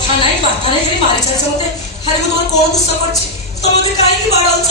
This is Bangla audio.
কথা নাই বার্তা নাই খালি মারি চাইছে মতে আরে মু তোমার কোন দুঃখ করছি তুমি কাহিকি বাড়াউছ